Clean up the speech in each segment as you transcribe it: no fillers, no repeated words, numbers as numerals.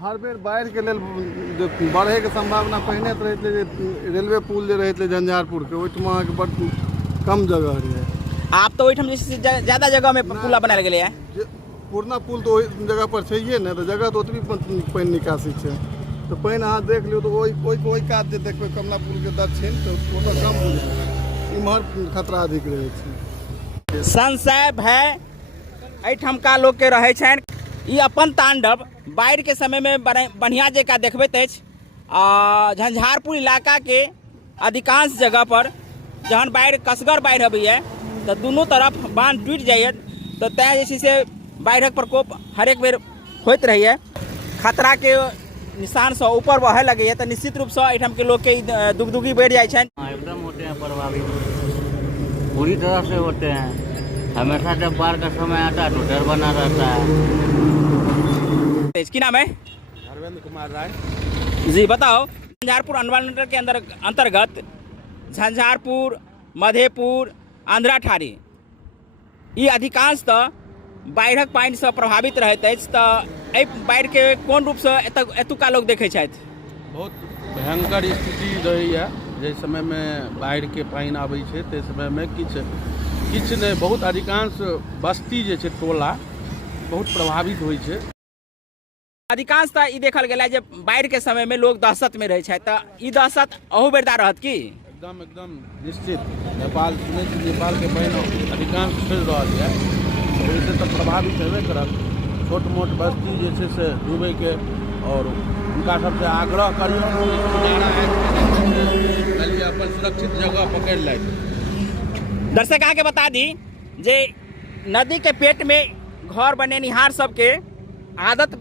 हर बेर बाढ़ के लेल बढ़े के संभावना पहिने तो रहते रेलवे पुल जो रहते झंझारपुर के ओहिठमा के बड़ कम जगह रहे। आप तो ओहिठम जैसे ज्यादा जगह में पुला बनायल गेल है। पुरना पुल तो ओहि जगह पर छैहे ने, तो जगह तो ओतबी पानि निकासी है। तो पानि अहाँ देख लियो तो ओहि कात जे देखबै कमला पुल के दक्षिण तो ओतऽ कम बुझाय, इम्हर खतरा अधिक रहै छै। संशय भय एहिठमका लोग के रहे छन। ई अपन तांडव बाढ़ के समय में बढ़िया जगह देखबैत अछि। झंझारपुर इलाका के अधिकांश जगह पर जहन बाढ़ कसगर बाढ़ अबैया तो दोनों तरफ बांध टूट जाइए, तो तैं जे छै से बाढ़क प्रकोप हरेक बेर होइत रहैए। खतरा के निशान से ऊपर बहे लगे तो निश्चित रूप से एहिठाम के लोग के दुगदुगी बढ़ जाए छन। एकदम होते हैं प्रभावित, पूरी तरह से होते हैं। हमेशा जब बाढ़ का समय आता है तो डर बना रहता है। की नाम है? अरविंद कुमार राय जी बताओ। झंझारपुर अनुमंडल के अंतर्गत झंझारपुर, मधेपुर, आंध्रा ठारी ये अधिकांश तो बाढ़क पानि से प्रभावित रहते अछि। तो बाढ़ के कोन रूप से एतुका लोग देखे छथि? बहुत भयंकर स्थिति रहैया। जे समय में बाढ़ के पानि आबै छै ते समय में किछ नहीं, बहुत अधिकांश बस्ती जे छै टोला बहुत प्रभावित होइ छै। अधिकांश तो ई देखल गेला जे बाढ़ के समय में लोग दहशत में रहे छथि। तो ई दहशत अहू बेरदा रहत की? एकदम निश्चित। नेपाल सुनै छी नेपाल के पानि अधिकांश छोड़ि रहल है, ओहिसे तो प्रभावित हेबे करत। छोट मोट बस्ती जे छै से डूबे के, और उनका सबसे आग्रह करियो अपन सुरक्षित जगह पकड़ लै। दर्शक आके बता दी जे नदी के पेट में घर बनेनिहार सबके आदत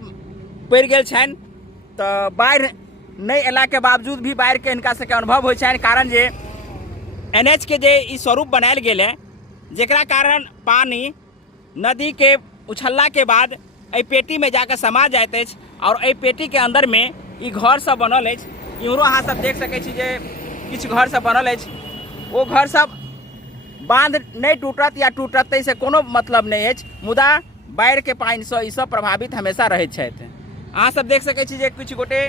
पड़ गेल छनि। तो बाढ़ नहीं अला के बावजूद भी बाढ़ के हिनका सबके अनुभव होइ छनि। कारण जे एनएच के जे ई स्वरूप बनायल गेल है, जेकरा कारण पानी नदी के उछलला के बाद एहि पेटी में जाकर समा जाइत अछि, और एहि पेटी के अंदर में ई घर सब बनल अछि। इम्हरो अहाँ सब देख सकै छी जे किछु घर सब बनल अछि। वो घर सब बांध नहीं टूटत या टूटत से कोनो मतलब नहीं अछि, मुदा बाढ़ के पानि से ई सब प्रभावित हमेशा रहैत छथि। अहाँ सब देख सकै छी जे किछु गोटे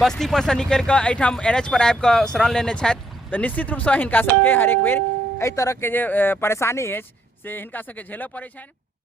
बस्ती पर से निकल कऽ एहिठाम एनएच पर आबि कऽ शरण लेने छथि। तो निश्चित रूप से हिनका सबके हरेक बेर एहि तरह के जे परेशानी अछि से हिनका सबके झेलऽ पड़ै छनि।